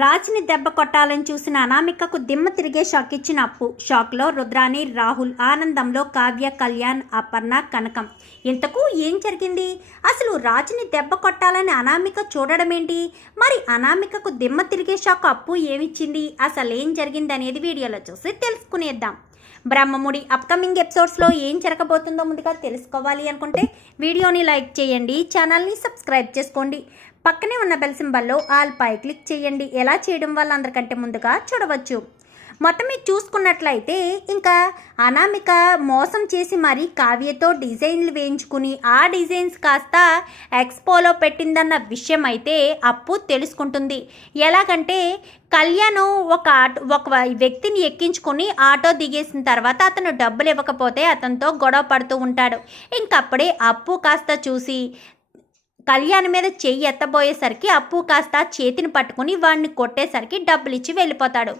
రాజ్ని దెబ్బ కొట్టాలని చూసిన అనామికకు దిమ్మ తిరిగే షాక్ ఇచ్చిన అప్పు. షాక్లో రుద్రాని, రాహుల్, ఆనందంలో కావ్య, కళ్యాణ్, అపర్ణ, కనకం. ఇంతకు ఏం జరిగింది? అసలు రాజ్ని దెబ్బ కొట్టాలని అనామిక చూడడం ఏంటి? మరి అనామికకు దిమ్మ తిరిగే షాక్ అప్పు ఏమిచ్చింది? అసలు ఏం జరిగింది అనేది వీడియోలో చూసి తెలుసుకునేద్దాం. బ్రహ్మముడి అప్కమింగ్ ఎపిసోడ్స్లో ఏం జరగబోతుందో ముందుగా తెలుసుకోవాలి అనుకుంటే వీడియోని లైక్ చేయండి, ఛానల్ని సబ్స్క్రైబ్ చేసుకోండి, పక్కనే ఉన్న బెల్ సింబల్లో ఆల్ పై క్లిక్ చేయండి. ఎలా చేయడం వల్ల అందరికంటే ముందుగా చూడవచ్చు. మొత్తం మీరు చూసుకున్నట్లయితే ఇంకా అనామిక మోసం చేసి మరీ కావ్యతో డిజైన్లు వేయించుకుని ఆ డిజైన్స్ కాస్త ఎక్స్పోలో పెట్టిందన్న విషయం అయితే అప్పు తెలుసుకుంటుంది. ఎలాగంటే కళ్యాణ్ ఒక వ్యక్తిని ఎక్కించుకొని ఆటో దిగేసిన తర్వాత అతను డబ్బులు ఇవ్వకపోతే అతనితో గొడవ పడుతూ ఉంటాడు. ఇంకప్పుడే అప్పు కాస్త చూసి కళ్యాణ్ మీద చెయ్యి ఎత్తబోయేసరికి అప్పు కాస్త చేతిని పట్టుకుని వాడిని కొట్టేసరికి డబ్బులు ఇచ్చి వెళ్ళిపోతాడు.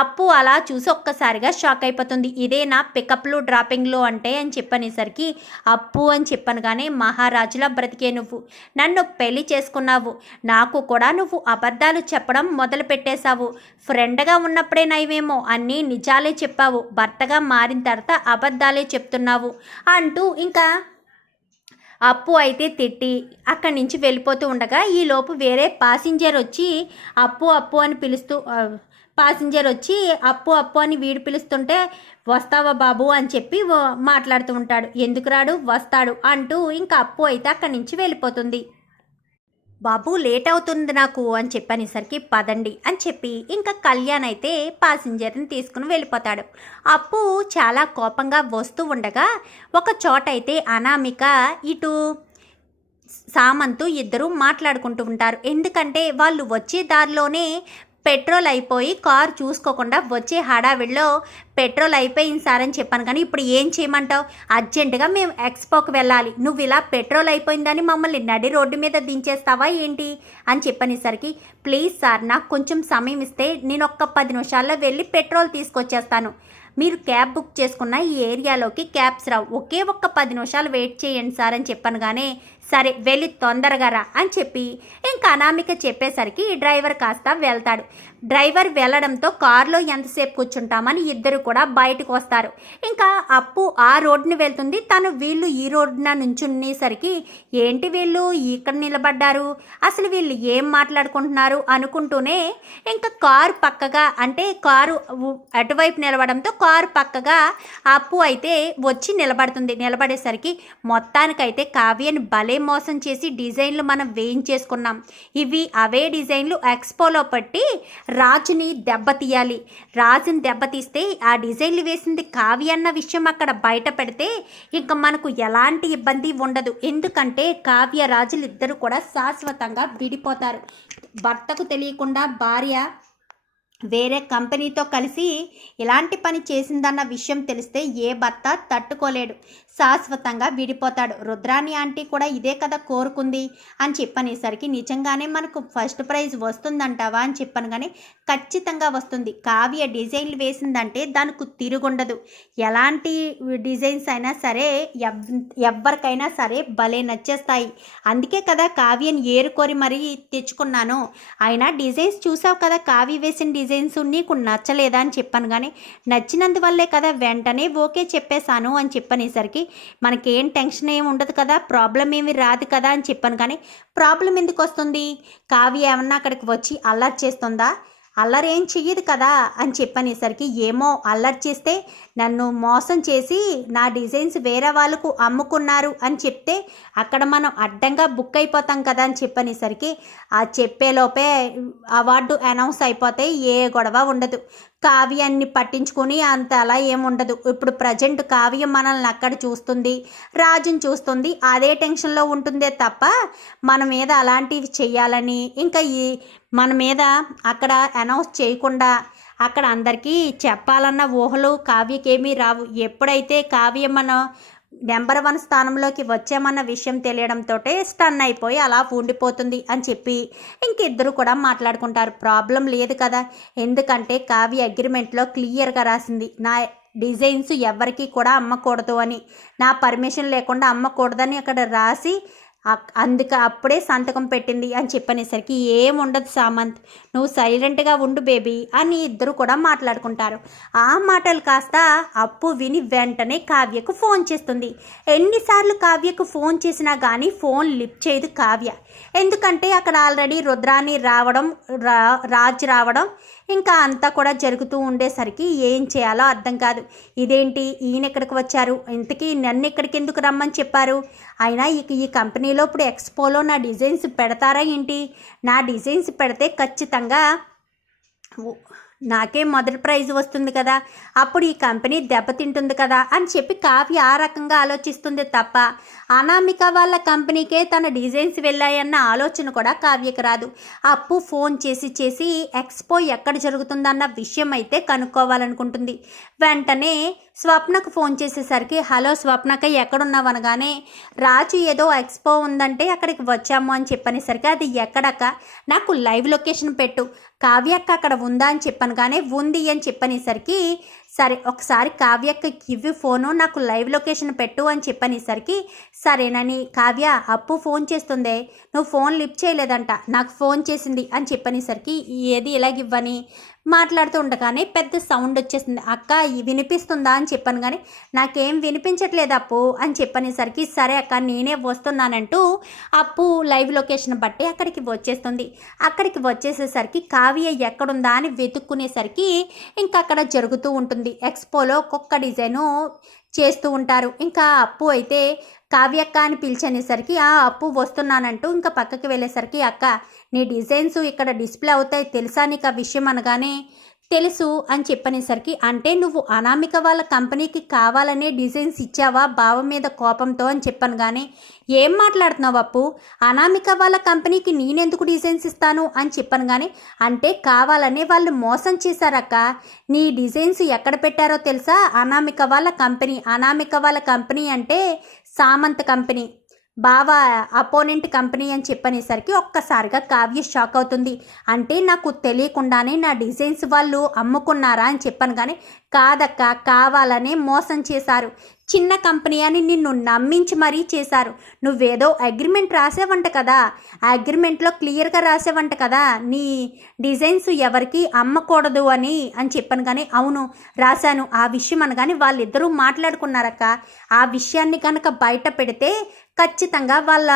అప్పు అలా చూసి ఒక్కసారిగా షాక్ అయిపోతుంది. ఇదే నా పికప్లు డ్రాపింగ్లు అంటే అని చెప్పనేసరికి అప్పు అని చెప్పనగానే, మహారాజులా బ్రతికే నువ్వు నన్ను పెళ్లి చేసుకున్నావు, నాకు కూడా నువ్వు అబద్ధాలు చెప్పడం మొదలు పెట్టేశావు. ఫ్రెండ్గా ఉన్నప్పుడే నయమేమో అన్నీ నిజాలే చెప్పావు, భర్తగా మారిన తర్వాత అబద్ధాలే చెప్తున్నావు అంటూ ఇంకా అప్పు అయితే తిట్టి అక్కడి నుంచి వెళ్ళిపోతూ ఉండగా ఈలోపు వేరే ప్యాసింజర్ వచ్చి అప్పు అని పిలుస్తూ ప్యాసింజర్ వచ్చి అప్పు అని వీడు పిలుస్తుంటే, వస్తావా బాబు అని చెప్పి మాట్లాడుతూ ఉంటాడు. ఎందుకు రాడు, వస్తాడు అంటూ ఇంకా అప్పు అయితే అక్కడి నుంచి వెళ్ళిపోతుంది. బాబు లేట్ అవుతుంది నాకు అని చెప్పనేసరికి పదండి అని చెప్పి ఇంకా కళ్యాణ్ అయితే ప్యాసింజర్ని తీసుకుని వెళ్ళిపోతాడు. అప్పు చాలా కోపంగా వస్తూ ఉండగా ఒక చోట అయితే అనామిక ఇటు సామంతు ఇద్దరు మాట్లాడుకుంటూ ఉంటారు. ఎందుకంటే వాళ్ళు వచ్చే దారిలోనే పెట్రోల్ అయిపోయి కారు చూసుకోకుండా వచ్చే హడావిడిలో పెట్రోల్ అయిపోయింది సార్ అని చెప్పాను. కానీ ఇప్పుడు ఏం చేయమంటావు? అర్జెంటుగా మేము ఎక్స్పోకి వెళ్ళాలి, నువ్వు ఇలా పెట్రోల్ అయిపోయిందని మమ్మల్ని నడి రోడ్డు మీద దించేస్తావా ఏంటి అని చెప్పనేసరికి, ప్లీజ్ సార్ నాకు కొంచెం సమయం ఇస్తే నేను ఒక్క 10 నిమిషాల్లో వెళ్ళి పెట్రోల్ తీసుకొచ్చేస్తాను. మీరు క్యాబ్ బుక్ చేసుకున్న ఈ ఏరియాలోకి క్యాబ్స్ రావు, ఒకే ఒక్క 10 నిమిషాలు వెయిట్ చేయండి సార్ అని చెప్పాను. కానీ సరే వెళ్ళి తొందరగా రా అని చెప్పి ఇంకా అనామిక చెప్పేసరికి డ్రైవర్ కాస్త వెళ్తాడు. డ్రైవర్ వెళ్ళడంతో కారులో ఎంతసేపు కూర్చుంటామని ఇద్దరు కూడా బయటకు వస్తారు. ఇంకా అప్పు ఆ రోడ్డుని వెళ్తుంది, వీళ్ళు ఈ రోడ్డున నుంచునేసరికి ఏంటి వీళ్ళు ఇక్కడ నిలబడ్డారు, అసలు వీళ్ళు ఏం మాట్లాడుకుంటున్నారు అనుకుంటూనే ఇంకా కారు పక్కగా అంటే కారు అటువైపు నిలబడంతో కారు పక్కగా అప్పు అయితే వచ్చి నిలబడుతుంది. నిలబడేసరికి మొత్తానికైతే కావ్యని భలే మోసం చేసి డిజైన్లు మనం వేయించేసుకున్నాం, ఇవి అవే డిజైన్లు ఎక్స్పోలో పెట్టి రాజుని దెబ్బతీయాలి, రాజుని దెబ్బతీస్తే ఆ డిజైన్లు వేసింది కావ్య అన్న విషయం అక్కడ బయట పెడితే ఇంకా మనకు ఎలాంటి ఇబ్బంది ఉండదు. ఎందుకంటే కావ్య రాజులు ఇద్దరు కూడా శాశ్వతంగా విడిపోతారు. భర్తకు తెలియకుండా భార్య వేరే కంపెనీతో కలిసి ఇలాంటి పని చేసిందన్న విషయం తెలిస్తే ఏ భర్త తట్టుకోలేడు, శాశ్వతంగా విడిపోతాడు. రుద్రాణి ఆంటీ కూడా ఇదే కదా కోరుకుంది అని చెప్పనేసరికి, నిజంగానే మనకు ఫస్ట్ ప్రైజ్ వస్తుందంటావా అని చెప్పాను. కానీ ఖచ్చితంగా వస్తుంది. కావ్య డిజైన్లు వేసిందంటే దానికి తిరుగుండదు. ఎలాంటి డిజైన్స్ అయినా సరే ఎవరికైనా సరే భలే నచ్చేస్తాయి. అందుకే కదా కావ్యని ఏరుకోరి మరీ తెచ్చుకున్నాను. అయినా డిజైన్స్ చూసావు కదా, కావ్య వేసిన డిజైన్స్ నీకు నచ్చలేదా అని చెప్పాను. కానీ నచ్చినందువల్లే కదా వెంటనే ఓకే చెప్పేశాను అని చెప్పనేసరికి, మనకేం టెన్షన్ ఏమి ఉండదు కదా, ప్రాబ్లం ఏమి రాదు కదా అని చెప్పాను. కానీ ప్రాబ్లం ఎందుకు వస్తుంది? కావ్య ఏమన్నా అక్కడికి వచ్చి అల్లరి చేస్తుందా? అల్లరి ఏం చెయ్యదు కదా అని చెప్పనేసరికి, ఏమో అల్లరి చేస్తే నన్ను మోసం చేసి నా డిజైన్స్ వేరే వాళ్ళకు అమ్ముకున్నారు అని చెప్తే అక్కడ మనం అడ్డంగా బుక్ అయిపోతాం కదా అని చెప్పనేసరికి, ఆ చెప్పేలోపే అవార్డు అనౌన్స్ అయిపోతే ఏ గొడవ ఉండదు. కావ్యాన్ని పట్టించుకొని అంత అలా ఏముండదు. ఇప్పుడు ప్రజెంట్ కావ్యం మనల్ని అక్కడ చూస్తుంది, రాజుని చూస్తుంది, అదే టెన్షన్లో ఉంటుందే తప్ప మన మీద అలాంటివి చెయ్యాలని ఇంకా మన మీద అక్కడ అనౌన్స్ చేయకుండా అక్కడ అందరికీ చెప్పాలన్న ఊహలు కావ్యకేమీ రావు. ఎప్పుడైతే కావ్యం మన నెంబర్ 1 స్థానంలోకి వచ్చామన్న విషయం తెలియడంతో స్టన్ అయిపోయి అలా ఉండిపోతుంది అని చెప్పి ఇంకిద్దరు కూడా మాట్లాడుకుంటారు. ప్రాబ్లం లేదు కదా, ఎందుకంటే కావ్య అగ్రిమెంట్లో క్లియర్గా రాసింది నా డిజైన్స్ ఎవరికి కూడా అమ్మకూడదు అని, నా పర్మిషన్ లేకుండా అమ్మకూడదని అక్కడ రాసి అందుకే అప్పుడే సంతకం పెట్టింది అని చెప్పనేసరికి ఏముండదు సామంత్, నువ్వు సైలెంట్గా ఉండు బేబీ అని ఇద్దరు కూడా మాట్లాడుకుంటారు. ఆ మాటలు కాస్త అప్పు విని వెంటనే కావ్యకు ఫోన్ చేస్తుంది. ఎన్నిసార్లు కావ్యకు ఫోన్ చేసినా కానీ ఫోన్ లిఫ్ట్ చేయదు కావ్య. ఎందుకంటే అక్కడ ఆల్రెడీ రుద్రాని రావడం, రాజ్ రావడం ఇంకా అంతా కూడా జరుగుతూ ఉండేసరికి ఏం చేయాలో అర్థం కాదు. ఇదేంటి ఈయన ఎక్కడికి వచ్చారు, ఇంతకీ నన్ను ఇక్కడికి ఎందుకు రమ్మని చెప్పారు, అయినా ఈ కంపెనీలో ఇప్పుడు ఎక్స్పోలో నా డిజైన్స్ పెడతారా ఏంటి, నా డిజైన్స్ పెడితే ఖచ్చితంగా నాకే మొదటి ప్రైజ్ వస్తుంది కదా, అప్పుడు ఈ కంపెనీ దెబ్బతింటుంది కదా అని చెప్పి కావ్య ఆ రకంగా ఆలోచిస్తుంది తప్ప అనామిక వాళ్ళ కంపెనీకే తన డిజైన్స్ వెళ్ళాయన్న ఆలోచన కూడా కావ్యకి రాదు. అప్పు ఫోన్ చేసి ఎక్స్పో ఎక్కడ జరుగుతుందన్న విషయం అయితే కనుక్కోవాలనుకుంటుంది. వెంటనే స్వప్నకు ఫోన్ చేసేసరికి హలో స్వప్నక ఎక్కడున్నావు అనగానే రాజు ఏదో ఎక్స్పో ఉందంటే అక్కడికి వచ్చాము అని చెప్పనేసరికి అది ఎక్కడక్క, నాకు లైవ్ లొకేషన్ పెట్టు, కావ్యక్క అక్కడ ఉందా అని చెప్పాను కానీ ఉంది అని చెప్పనేసరికి సరే ఒకసారి కావ్యక్క ఇవ్వి ఫోను, నాకు లైవ్ లొకేషన్ పెట్టు అని చెప్పనేసరికి సరేనని కావ్య అప్పు ఫోన్ చేస్తుందే, నువ్వు ఫోన్ లిఫ్ట్ చేయలేదంట, నాకు ఫోన్ చేసింది అని చెప్పనేసరికి ఏది ఇలాగివ్వని మాట్లాడుతూ ఉండగానే పెద్ద సౌండ్ వచ్చేసింది. అక్క వినిపిస్తుందా అని చెప్పాను కానీ నాకేం వినిపించట్లేదు అప్పు అని చెప్పనేసరికి సరే అక్క నేనే వస్తున్నానంటూ అప్పు లైవ్ లొకేషన్ బట్టి అక్కడికి వచ్చేస్తుంది. అక్కడికి వచ్చేసేసరికి కావ్య ఎక్కడుందా అని వెతుక్కునేసరికి ఇంకా అక్కడ జరుగుతూ ఉంటుంది. ఎక్స్పోలో ఒక్కొక్క డిజైను చేస్తూ ఉంటారు. ఇంకా అప్పు అయితే కావ్యక్క అని పిలిచనేసరికి ఆ అప్పు వస్తున్నానంటూ ఇంకా పక్కకి వెళ్ళేసరికి అక్క నీ డిజైన్స్ ఇక్కడ డిస్ప్లే అవుతాయి తెలుసా నీకు ఆ విషయం అనగానే తెలుసు అని చెప్పనేసరికి అంటే నువ్వు అనామిక వాళ్ళ కంపెనీకి కావాలనే డిజైన్స్ ఇచ్చావా బావ మీద కోపంతో అని చెప్పాను కానీ ఏం మాట్లాడుతున్నావు అప్పు, అనామిక వాళ్ళ కంపెనీకి నేనెందుకు డిజైన్స్ ఇస్తాను అని చెప్పాను కానీ అంటే కావాలనే వాళ్ళు మోసం చేశారక్క, నీ డిజైన్స్ ఎక్కడ పెట్టారో తెలుసా, అనామిక వాళ్ళ కంపెనీ అంటే సామంత్ కంపెనీ, బావా అపోనెంట్ కంపెనీ అని చెప్పనేసరికి ఒక్కసారిగా కావ్య షాక్ అవుతుంది. అంటే నాకు తెలియకుండానే నా డిజైన్స్ వాళ్ళు అమ్ముకున్నారా అని చెప్పాను కానీ కాదక్క కావాలనే మోసం చేశారు, చిన్న కంపెనీ అని నిన్ను నమ్మించి మరీ చేశారు, నువ్వేదో అగ్రిమెంట్ రాసేవంట కదా, ఆ అగ్రిమెంట్లో క్లియర్గా రాసేవంట కదా నీ డిజైన్స్ ఎవరికి అమ్మకూడదు అని చెప్పాను కానీ అవును రాశాను ఆ విషయం అనగానే వాళ్ళిద్దరూ మాట్లాడుకున్నారక్క, ఆ విషయాన్ని కనుక బయట పెడితే ఖచ్చితంగా వాళ్ళ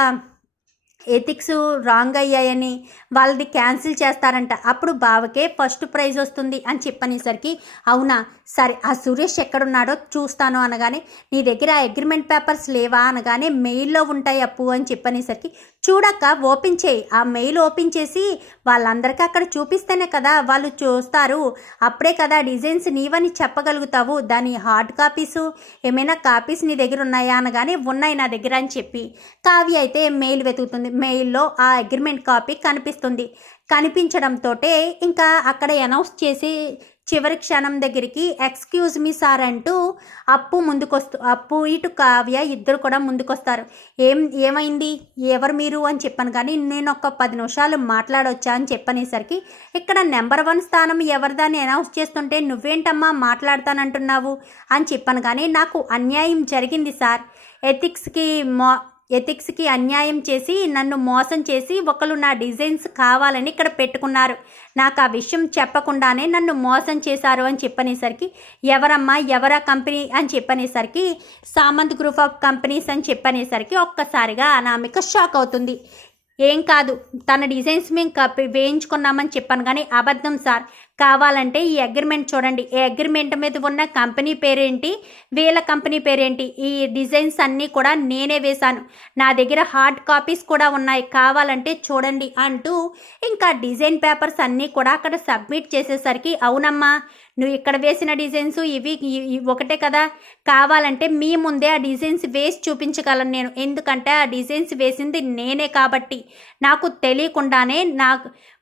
ఎథిక్స్ రాంగ్ అయ్యాయని వాళ్ళది క్యాన్సిల్ చేస్తారంట, అప్పుడు బావకే ఫస్ట్ ప్రైజ్ వస్తుంది అని చెప్పనేసరికి అవునా సరే ఆ సురేష్ ఎక్కడున్నాడో చూస్తాను అనగానే నీ దగ్గర అగ్రిమెంట్ పేపర్స్ లేవా అనగానే మెయిల్లో ఉంటాయి అప్పు అని చెప్పనేసరికి చూడక్క ఓపెన్ చేయి, ఆ మెయిల్ ఓపెన్ చేసి వాళ్ళందరికీ అక్కడ చూపిస్తేనే కదా వాళ్ళు చూస్తారు, అప్పుడే కదా డిజైన్స్ నీవని చెప్పగలుగుతావు, దాని హార్డ్ కాపీసు ఏమైనా కాపీస్ నీ దగ్గర ఉన్నాయా అనగానే ఉన్నాయి నా దగ్గర అని చెప్పి కావ్య అయితే మెయిల్ వెతుకుతుంది. మెయిల్లో ఆ అగ్రిమెంట్ కాపీ కనిపించడంతో ఇంకా అక్కడ అనౌన్స్ చేసి చివరి క్షణం దగ్గరికి ఎక్స్క్యూజ్ మీ సార్ అంటూ అప్పు ఇటు కావ్య ఇద్దరు కూడా ముందుకొస్తారు. ఏమైంది ఎవరు మీరు అని చెప్పాను కానీ నేను ఒక 10 నిమిషాలు మాట్లాడొచ్చా అని చెప్పనేసరికి ఇక్కడ నెంబర్ 1 స్థానం ఎవరిదాన్ని అనౌన్స్ చేస్తుంటే నువ్వేంటమ్మా మాట్లాడతానంటున్నావు అని చెప్పాను కానీ నాకు అన్యాయం జరిగింది సార్, ఎథిక్స్కి అన్యాయం చేసి నన్ను మోసం చేసి ఒకళ్ళు నా డిజైన్స్ కావాలని ఇక్కడ పెట్టుకున్నారు, నాకు ఆ విషయం చెప్పకుండానే నన్ను మోసం చేశారు అని చెప్పనేసరికి ఎవరా కంపెనీ అని చెప్పనేసరికి సామంత్ గ్రూప్ ఆఫ్ కంపెనీస్ అని చెప్పనేసరికి ఒక్కసారిగా అనామిక షాక్ అవుతుంది. ఏం కాదు తన డిజైన్స్ మేము వేయించుకున్నామని చెప్పాను కానీ అబద్ధం సార్, కావాలంటే ఈ అగ్రిమెంట్ చూడండి, ఈ అగ్రిమెంట్ మీద ఉన్న కంపెనీ పేరేంటి వీళ్ళ కంపెనీ పేరేంటి, ఈ డిజైన్స్ అన్నీ కూడా నేనే వేశాను, నా దగ్గర హార్డ్ కాపీస్ కూడా ఉన్నాయి కావాలంటే చూడండి అంటూ ఇంకా డిజైన్ పేపర్స్ అన్నీ కూడా అక్కడ సబ్మిట్ చేసేసరికి అవునమ్మా నువ్వు ఇక్కడ వేసిన డిజైన్స్ ఇవి ఒకటే కదా, కావాలంటే మీ ముందే ఆ డిజైన్స్ వేసి చూపించగలను నేను, ఎందుకంటే ఆ డిజైన్స్ వేసింది నేనే కాబట్టి నాకు తెలియకుండానే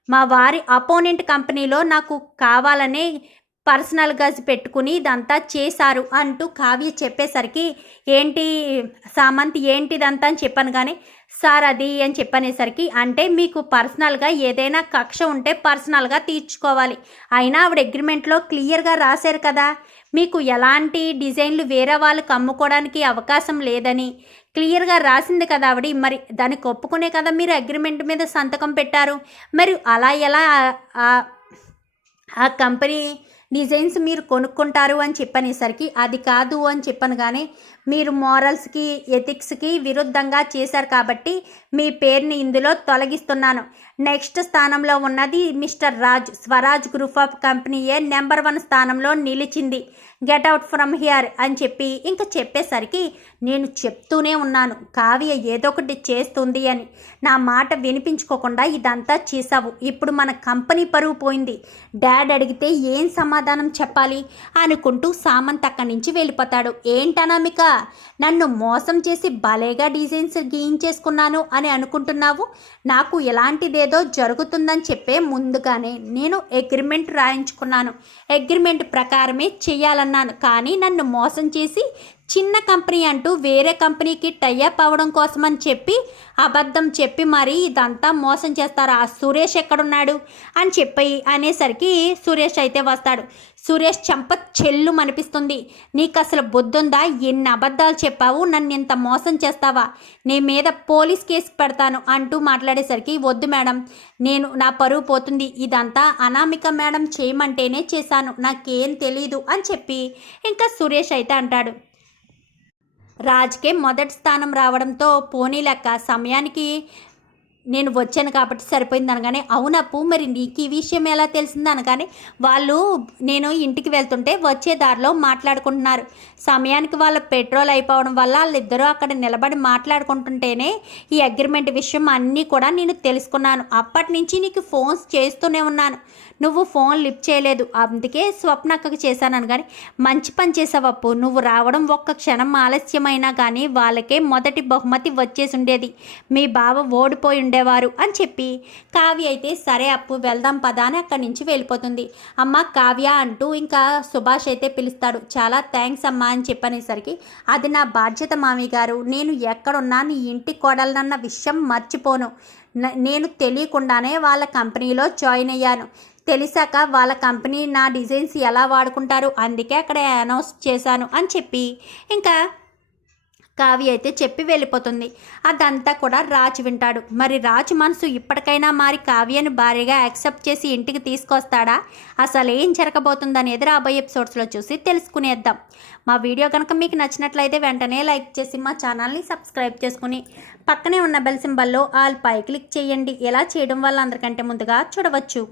మా వారి అపోనెంట్ కంపెనీలో నాకు కావాలనే పర్సనల్గా పెట్టుకుని ఇదంతా చేశారు అంటూ కావ్య చెప్పేసరికి ఏంటి సామంత్ ఏంటిదంతా అని చెప్పాను కానీ సార్ అది అని చెప్పనేసరికి అంటే మీకు పర్సనల్గా ఏదైనా కక్ష ఉంటే పర్సనల్గా తీర్చుకోవాలి, అయినా ఆవిడ అగ్రిమెంట్లో క్లియర్గా రాశారు కదా మీకు ఎలాంటి డిజైన్లు వేరే వాళ్ళకి అమ్ముకోవడానికి అవకాశం లేదని క్లియర్గా రాసింది కదా ఆవిడ. మరి దానికి ఒప్పుకునే కదా మీరు అగ్రిమెంట్ మీద సంతకం పెట్టారు. మరి అలా ఎలా ఆ కంపెనీ డిజైన్స్ మీరు కొనుక్కుంటారు అని చెప్పనేసరికి అది కాదు అని చెప్పను. కానీ మీరు మోరల్స్కి ఎథిక్స్కి విరుద్ధంగా చేశారు కాబట్టి మీ పేరుని ఇందులో తొలగిస్తున్నాను. నెక్స్ట్ స్థానంలో ఉన్నది mister Raj. Swaraj group of కంపెనీయే నెంబర్ 1 స్థానంలో నిలిచింది. గెట్ అవుట్ ఫ్రమ్ హియర్ అని చెప్పి ఇంకా చెప్పేసరికి నేను చెప్తూనే ఉన్నాను కావ్య ఏదో ఒకటి చేస్తుంది అని. నా మాట వినిపించుకోకుండా ఇదంతా చేసావు. ఇప్పుడు మన కంపెనీ పరువు పోయింది. డాడ్ అడిగితే ఏం సమాధానం చెప్పాలి అనుకుంటూ సామంత్ అక్కడి నుంచి వెళ్ళిపోతాడు. ఏంటనామిక, నన్ను మోసం చేసి భలేగా డిజైన్స్ గీయించేసుకున్నాను అని అనుకుంటున్నావు? నాకు ఎలాంటిదేదో జరుగుతుందని చెప్పే ముందుగానే నేను అగ్రిమెంట్ రాయించుకున్నాను. అగ్రిమెంట్ ప్రకారమే చెయ్యాలన్నాను. కానీ నన్ను మోసం చేసి చిన్న కంపెనీ అంటూ వేరే కంపెనీకి టైఅప్ అవ్వడం కోసమని చెప్పి అబద్ధం చెప్పి మరి ఇదంతా మోసం చేస్తారు. ఆ సురేష్ ఎక్కడున్నాడు అని చెప్పి అనేసరికి సురేష్ అయితే వస్తాడు. సురేష్ చెంప చెల్లు అనిపిస్తుంది. నీకు అసలు బుద్ధుందా? ఎన్ని అబద్ధాలు చెప్పావు, నన్ను ఇంత మోసం చేస్తావా, నీ మీద పోలీస్ కేసు పెడతాను అంటూ మాట్లాడేసరికి వద్దు మేడం, నా పరువు పోతుంది, ఇదంతా అనామిక మేడం చేయమంటేనే చేశాను, నాకేం తెలీదు అని చెప్పి ఇంకా సురేష్ అయితే అంటాడు. రాజ్కే మొదటి స్థానం రావడంతో పోనీ లెక్క సమయానికి నేను వచ్చాను కాబట్టి సరిపోయింది అనగానే, అవునప్పు మరి నీకు ఈ విషయం ఎలా తెలిసింది అనగానే, వాళ్ళు నేను ఇంటికి వెళ్తుంటే వచ్చే దారిలో మాట్లాడుకుంటున్నారు. సమయానికి వాళ్ళ పెట్రోల్ అయిపోవడం వల్ల వాళ్ళిద్దరూ అక్కడ నిలబడి మాట్లాడుకుంటుంటేనే ఈ అగ్రిమెంట్ విషయం అన్నీ కూడా నేను తెలుసుకున్నాను. అప్పటి నుంచి నీకు ఫోన్స్ చేస్తూనే ఉన్నాను, నువ్వు ఫోన్ లిఫ్ట్ చేయలేదు, అందుకే స్వప్నక్కకు చేశాను కానీ మంచి పని చేసావప్పు. నువ్వు రావడం ఒక్క క్షణం ఆలస్యమైనా కానీ వాళ్ళకే మొదటి బహుమతి వచ్చేసి ఉండేది, మీ బావ ఓడిపోయి ఉండేవారు అని చెప్పి కావ్య అయితే సరే అప్పు వెళ్దాం పదా అని అక్కడి నుంచి వెళ్ళిపోతుంది. అమ్మ కావ్య అంటూ ఇంకా సుభాష్ అయితే పిలుస్తాడు. చాలా థ్యాంక్స్ అమ్మా అని చెప్పనేసరికి, అది నా బాధ్యత మామీ గారు, నేను ఎక్కడున్నా నీ ఇంటి కోడలనన్న విషయం మర్చిపోను. నేను తెలియకుండానే వాళ్ళ కంపెనీలో జాయిన్ అయ్యాను. తెలిసాక వాళ్ళ కంపెనీ నా డిజైన్స్ ఎలా వాడుకుంటారు అందుకే అక్కడ అనౌన్స్ చేశాను అని చెప్పి ఇంకా కావ్య అయితే చెప్పి వెళ్ళిపోతుంది. అదంతా కూడా రాజు వింటాడు. మరి రాజు మనసు ఇప్పటికైనా మారి కావ్యను భారీగా యాక్సెప్ట్ చేసి ఇంటికి తీసుకొస్తాడా, అసలు ఏం జరగబోతుందనేది రాబోయే ఎపిసోడ్స్లో చూసి తెలుసుకునేద్దాం. మా వీడియో కనుక మీకు నచ్చినట్లయితే వెంటనే లైక్ చేసి మా ఛానల్ని సబ్స్క్రైబ్ చేసుకుని పక్కనే ఉన్న బెల్ సింబల్లో ఆల్ పై క్లిక్ చేయండి. ఎలా చేయడం వల్ల అందరికంటే ముందుగా చూడవచ్చు.